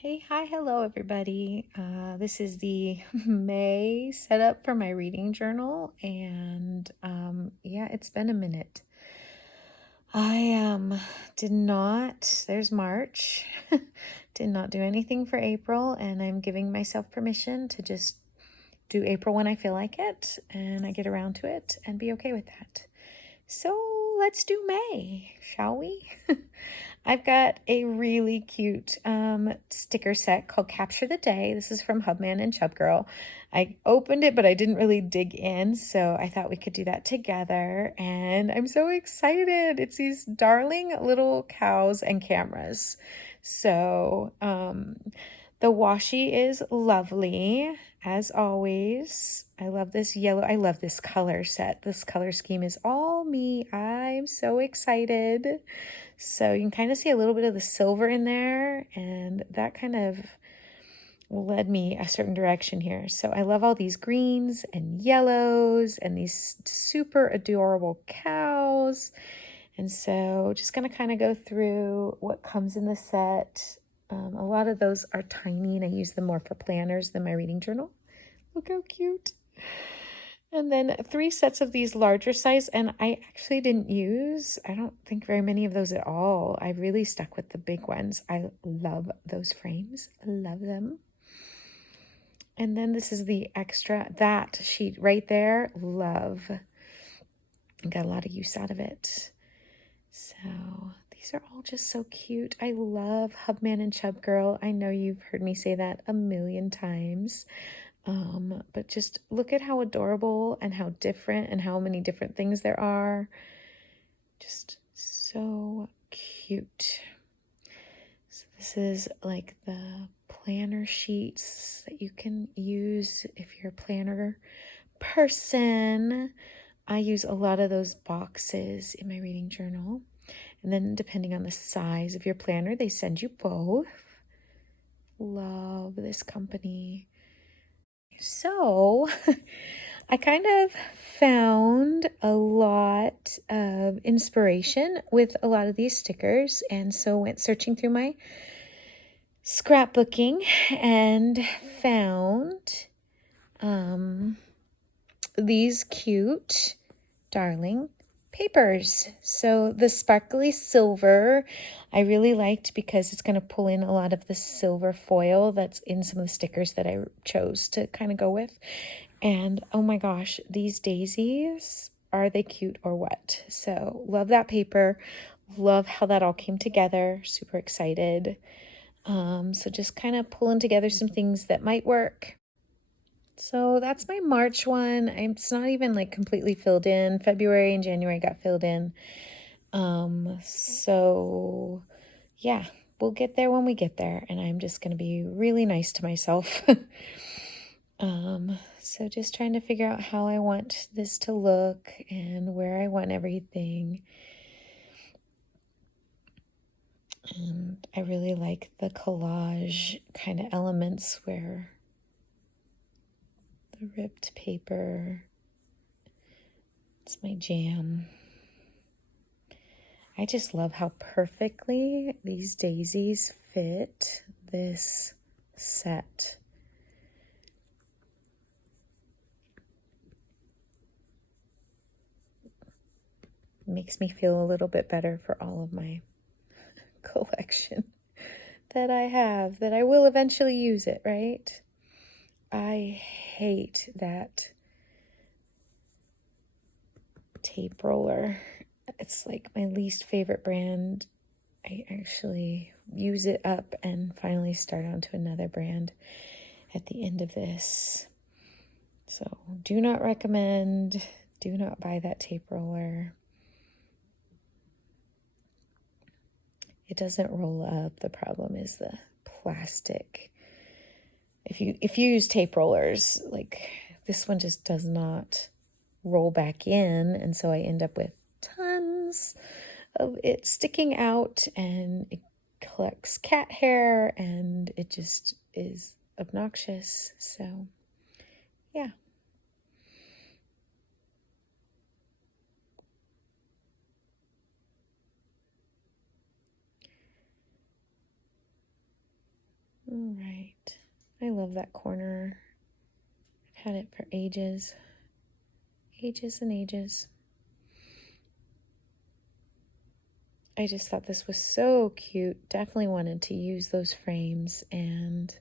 Hey, hi, hello, everybody. This is the May setup for my reading journal, and yeah, it's been a minute. I did not, there's March, did not do anything for April, and I'm giving myself permission to just do April when I feel like it, and I get around to it, and be okay with that. So let's do May, shall we? I've got a really cute sticker set called Capture the Day. This is from Hubman and Chub Girl. I opened it, but I didn't really dig in, so I thought we could do that together, and I'm so excited. It's these darling little cows and cameras. So the washi is lovely, as always. I love this yellow. I love this color set. This color scheme is all me. I'm so excited. So you can kind of see a little bit of the silver in there, and that kind of led me a certain direction here. So I love all these greens and yellows and these super adorable cows. And so just going to kind of go through what comes in the set. A lot of those are tiny, and I use them more for planners than my reading journal. Look how cute. And then 3 sets of these larger size, and I actually didn't use, I don't think very many of those at all. I really stuck with the big ones. I love those frames. I love them. And then this is the extra, that sheet right there, love. I got a lot of use out of it. So these are all just so cute. I love Hubman and Chub Girl. I know you've heard me say that a million times. But just look at how adorable and how different and how many different things there are. Just so cute. So this is like the planner sheets that you can use if you're a planner person. I use a lot of those boxes in my reading journal. And then depending on the size of your planner, they send you both. Love this company. So I kind of found a lot of inspiration with a lot of these stickers, and so went searching through my scrapbooking and found these cute, darling papers. So the sparkly silver I really liked because it's going to pull in a lot of the silver foil that's in some of the stickers that I chose to kind of go with. And oh my gosh, these daisies, are they cute or what? So love that paper. Love how that all came together. Super excited. So just kind of pulling together some things that might work. So that's my March one. It's not even like completely filled in. February and January got filled in. So yeah, we'll get there when we get there. And I'm just going to be really nice to myself. So just trying to figure out how I want this to look and where I want everything. And I really like the collage kind of elements where the ripped paper, it's my jam. I just love how perfectly these daisies fit this set. It makes me feel a little bit better for all of my collection that I have, that I will eventually use it, right? I hate that tape roller. It's like my least favorite brand. I actually use it up and finally start on to another brand at the end of this. So do not recommend, do not buy that tape roller. It doesn't roll up. The problem is the plastic. If you use tape rollers, like this one just does not roll back in, and so I end up with tons of it sticking out, and it collects cat hair, and it just is obnoxious. So yeah. All right. I love that corner. I've had it for ages. Ages and ages. I just thought this was so cute. Definitely wanted to use those frames and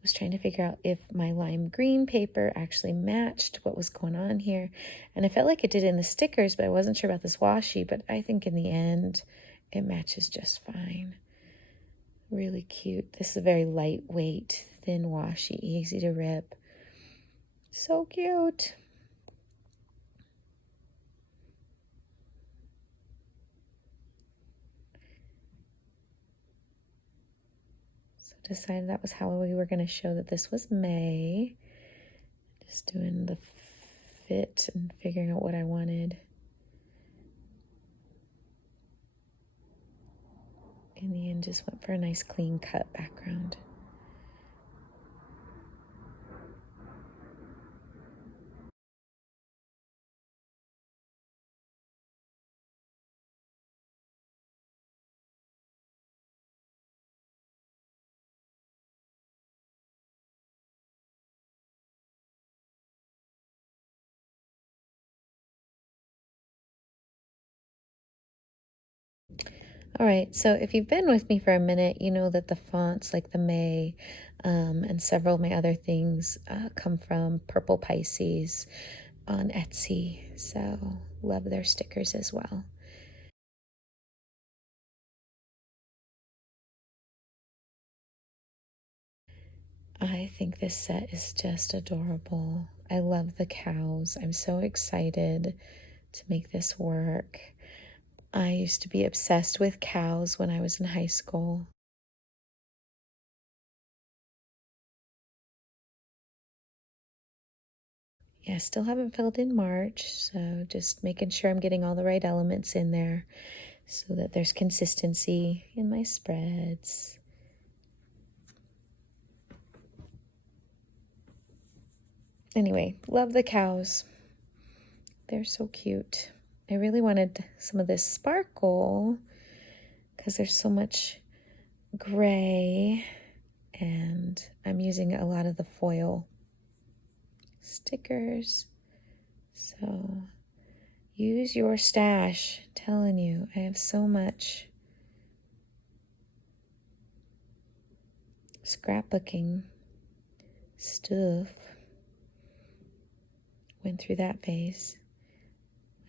was trying to figure out if my lime green paper actually matched what was going on here. And I felt like it did in the stickers, but I wasn't sure about this washi, but I think in the end it matches just fine. Really cute. This is a very lightweight, thin washi, easy to rip. So cute. So decided that was how we were going to show that this was May. Just doing the fit and figuring out what I wanted. In the end, just went for a nice clean cut background. All right, so if you've been with me for a minute, you know that the fonts like the May and several of my other things come from Purple Pisces on Etsy. So love their stickers as well. I think this set is just adorable. I love the cows. I'm so excited to make this work. I used to be obsessed with cows when I was in high school. Yeah, still haven't filled in March, so just making sure I'm getting all the right elements in there so that there's consistency in my spreads. Anyway, love the cows. They're so cute. I really wanted some of this sparkle because there's so much gray, and I'm using a lot of the foil stickers. So use your stash. I'm telling you, I have so much scrapbooking stuff. Went through that phase.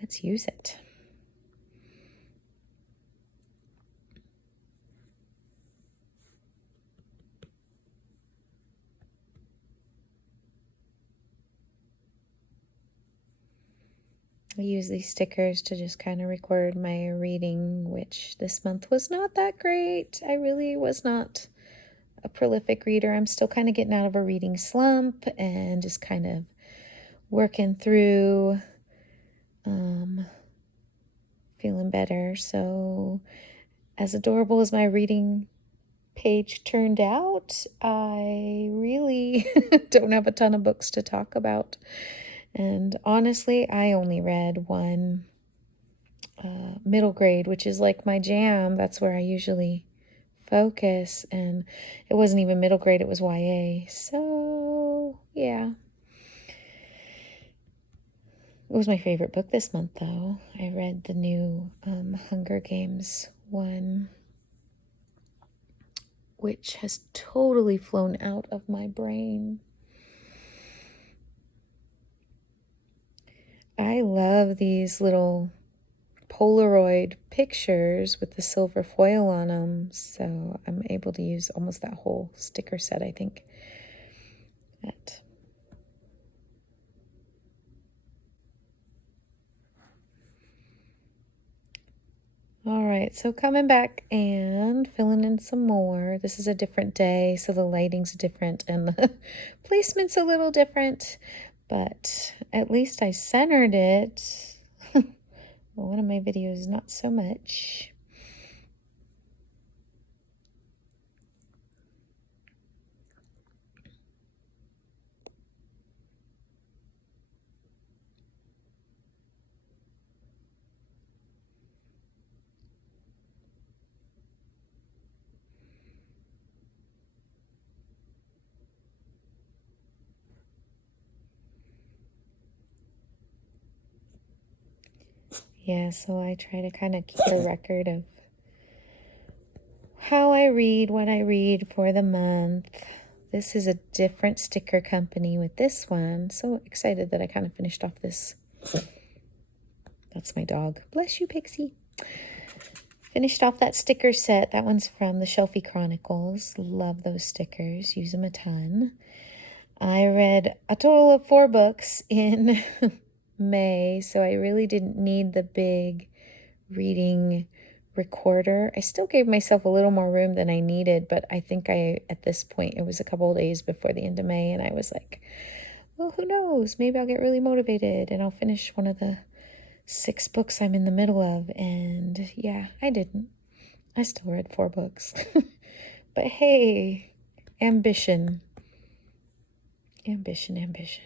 Let's use it. I use these stickers to just kind of record my reading, which this month was not that great. I really was not a prolific reader. I'm still kind of getting out of a reading slump and just kind of working through, feeling better. So as adorable as my reading page turned out, I really don't have a ton of books to talk about. And honestly, I only read one middle grade, which is like my jam. That's where I usually focus. And it wasn't even middle grade, it was YA. So, yeah. It was my favorite book this month, though. I read the new Hunger Games one, which has totally flown out of my brain. I love these little Polaroid pictures with the silver foil on them, so I'm able to use almost that whole sticker set, I think. All right, so coming back and filling in some more. This is a different day, so the lighting's different and the placement's a little different, but at least I centered it. Well, one of my videos, not so much. Yeah, so I try to kind of keep a record of how I read, what I read for the month. This is a different sticker company with this one. So excited that I kind of finished off this. That's my dog. Bless you, Pixie. Finished off that sticker set. That one's from the Shelfie Chronicles. Love those stickers. Use them a ton. I read a total of 4 books in May, so I really didn't need the big reading recorder. I still gave myself a little more room than I needed, but I think at this point, it was a couple of days before the end of May, and I was like, well, who knows? Maybe I'll get really motivated and I'll finish one of the 6 books I'm in the middle of. And yeah, I didn't. I still read 4 books. But hey, ambition. Ambition, ambition.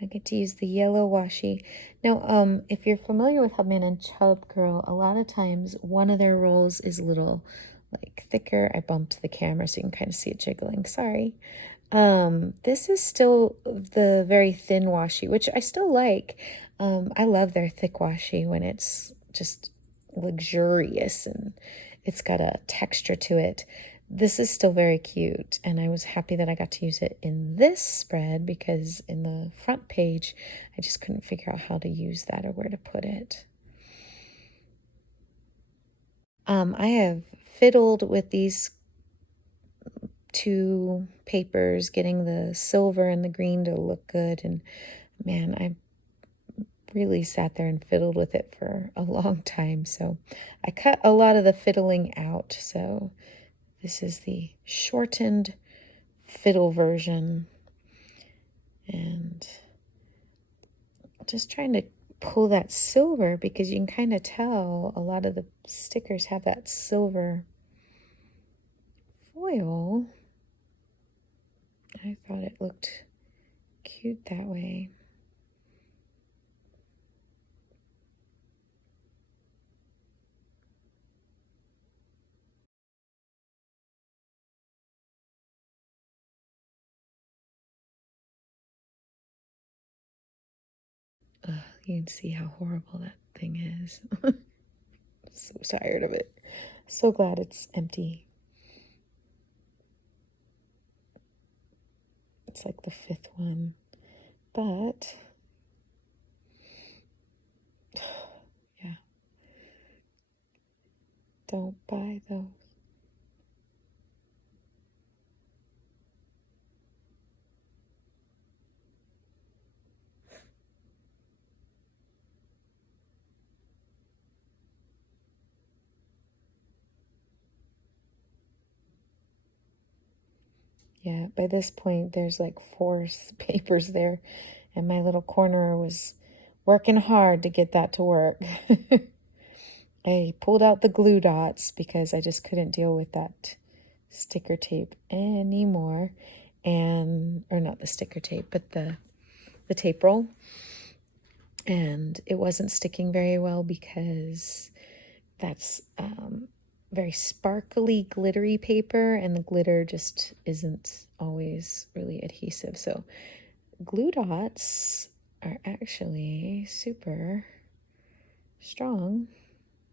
I get to use the yellow washi. Now, if you're familiar with Hubman and Chub Girl, a lot of times one of their rolls is a little like thicker. I bumped the camera so you can kind of see it jiggling. Sorry. This is still the very thin washi, which I still like. I love their thick washi when it's just luxurious and it's got a texture to it. This is still very cute, and I was happy that I got to use it in this spread because in the front page, I just couldn't figure out how to use that or where to put it. I have fiddled with these 2 papers, getting the silver and the green to look good, and man, I really sat there and fiddled with it for a long time, so I cut a lot of the fiddling out, so this is the shortened fiddle version, and just trying to pull that silver because you can kind of tell a lot of the stickers have that silver foil. I thought it looked cute that way. You can see how horrible that thing is. So tired of it. So glad it's empty. It's like the 5th one. But yeah. Don't buy those. Yeah, by this point, there's like 4 papers there, and my little corner was working hard to get that to work. I pulled out the glue dots because I just couldn't deal with that sticker tape anymore. Or not the sticker tape, but the tape roll. And it wasn't sticking very well because that's very sparkly, glittery paper, and the glitter just isn't always really adhesive. So glue dots are actually super strong,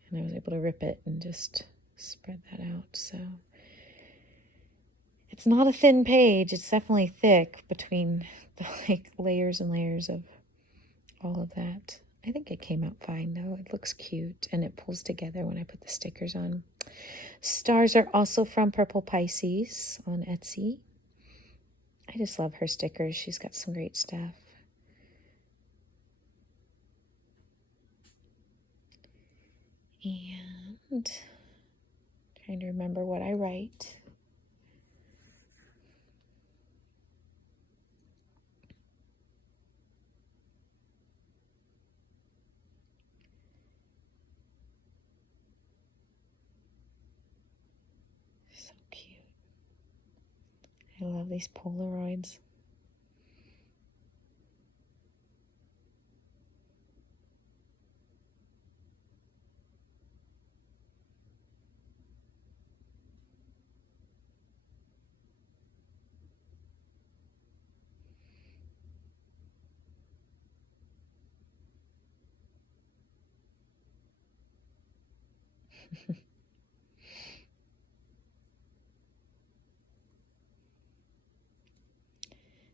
and I was able to rip it and just spread that out. So it's not a thin page. It's definitely thick between the like layers and layers of all of that. I think it came out fine though. It looks cute and it pulls together when I put the stickers on. Stars are also from Purple Pisces on Etsy. I just love her stickers. She's got some great stuff. And trying to remember what I write. So cute. I love these Polaroids.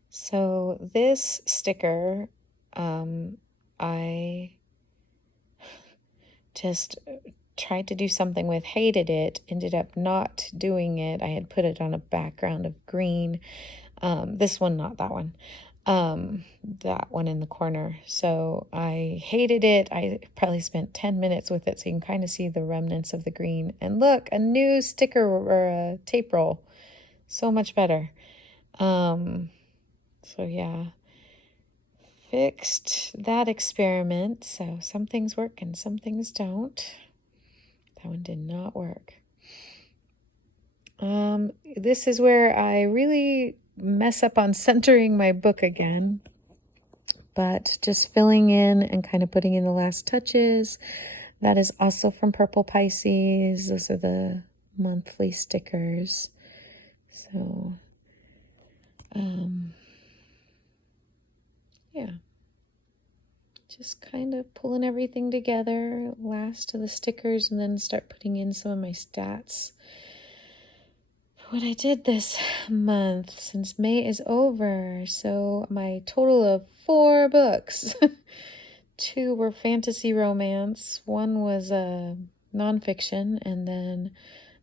So this sticker, I just tried to do something with, hated it, ended up not doing it. I had put it on a background of green. This one, not that one. That one in the corner. So I hated it. I probably spent 10 minutes with it, so you can kind of see the remnants of the green. And look, a new sticker or a tape roll. So much better. So yeah, fixed that experiment. So some things work and some things don't. That one did not work. This is where I really mess up on centering my book again, but just filling in and kind of putting in the last touches. That is also from Purple Pisces. Those are the monthly stickers. So, yeah. Just kind of pulling everything together, last to the stickers, and then start putting in some of my stats. What I did this month, since May is over, so my total of 4 books. 2 were fantasy romance, 1 was a nonfiction, and then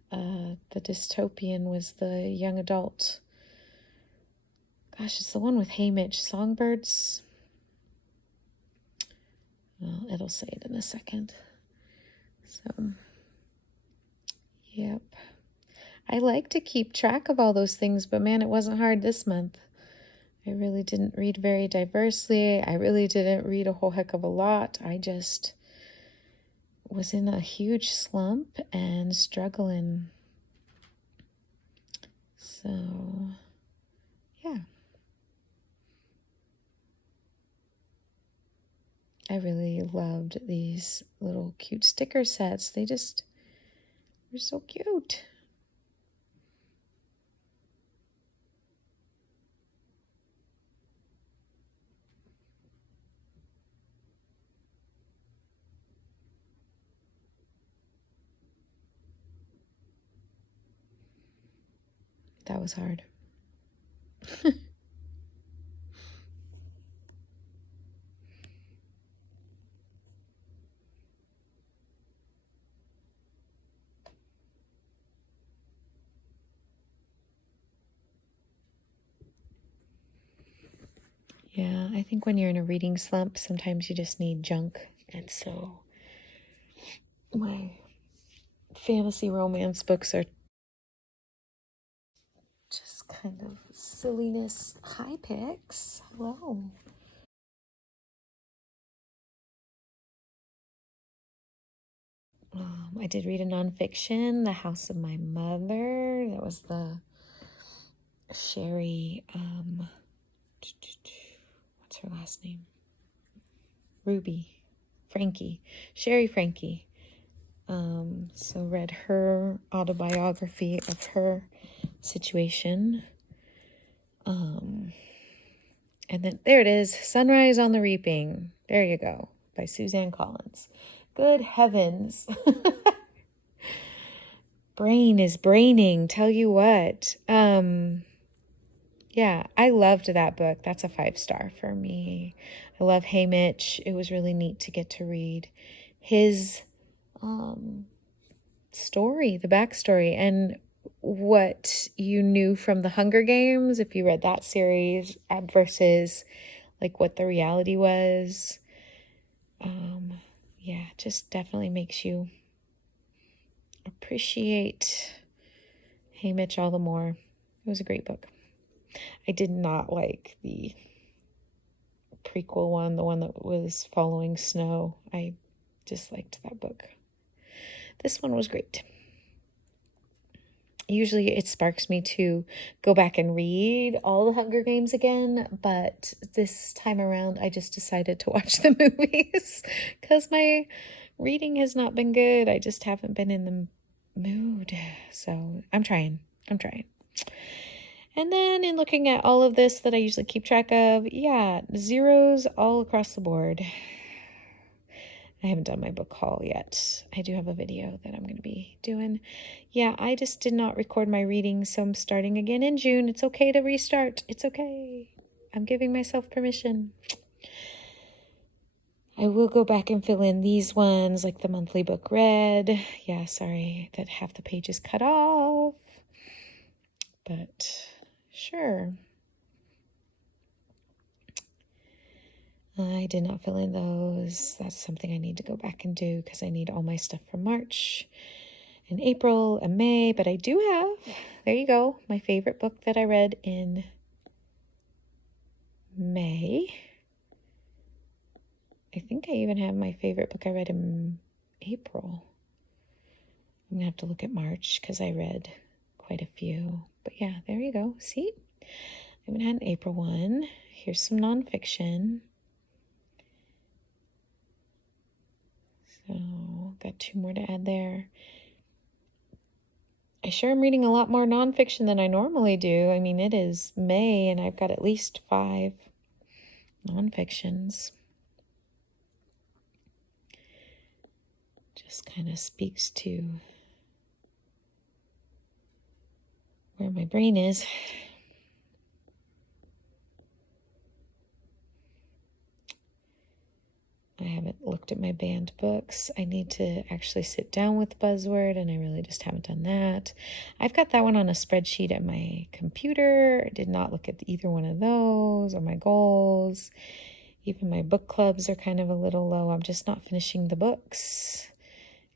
the dystopian was the young adult. Gosh, it's the one with Haymitch, Songbirds. Well, it'll say it in a second. So, yep. I like to keep track of all those things, but man, it wasn't hard this month. I really didn't read very diversely. I really didn't read a whole heck of a lot. I just was in a huge slump and struggling. So, yeah. I really loved these little cute sticker sets. They just were so cute. That was hard. Yeah, I think when you're in a reading slump, sometimes you just need junk. And so my fantasy romance books are just kind of silliness. Hi, Pix. Hello. I did read a nonfiction, The House of My Mother. That was the Sherry, what's her last name? Frankie. Sherry Frankie. So read her autobiography of her situation. And then there it is, Sunrise on the Reaping. There you go, by Suzanne Collins. Good heavens. Brain is braining, tell you what. Yeah, I loved that book. That's a 5-star for me. I love Haymitch. It was really neat to get to read his story, the backstory, and what you knew from the Hunger Games, if you read that series, versus like what the reality was. Yeah, just definitely makes you appreciate Haymitch all the more. It was a great book. I did not like the prequel one, the one that was following Snow. I disliked that book. This one was great. Usually it sparks me to go back and read all the Hunger Games again, but this time around I just decided to watch the movies because my reading has not been good. I just haven't been in the mood. So I'm trying. And then in looking at all of this that I usually keep track of, yeah, zeros all across the board. I haven't done my book haul yet. I do have a video that I'm going to be doing. Yeah, I just did not record my reading, so I'm starting again in June. It's okay to restart. It's okay. I'm giving myself permission. I will go back and fill in these ones, like the monthly book read. Yeah, sorry that half the page is cut off. But sure. I did not fill in those. That's something I need to go back and do because I need all my stuff from March and April and May. But I do have, there you go, my favorite book that I read in May. I think I even have my favorite book I read in April. I'm going to have to look at March because I read quite a few. But yeah, there you go. See? I haven't had an April one. Here's some nonfiction. So, got 2 more to add there. I sure am reading a lot more nonfiction than I normally do. I mean, it is May, and I've got at least 5 nonfictions. Just kind of speaks to where my brain is. I haven't looked at my banned books. I need to actually sit down with Buzzword, and I really just haven't done that. I've got that one on a spreadsheet at my computer. I did not look at either one of those or my goals. Even my book clubs are kind of a little low. I'm just not finishing the books,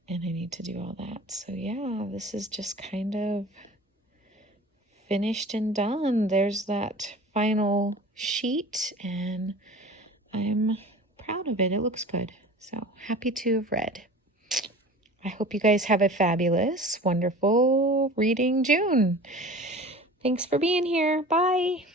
and I need to do all that. So yeah, this is just kind of finished and done. There's that final sheet, and I'm proud of it. It looks good. So happy to have read. I hope you guys have a fabulous, wonderful reading June. Thanks for being here. Bye.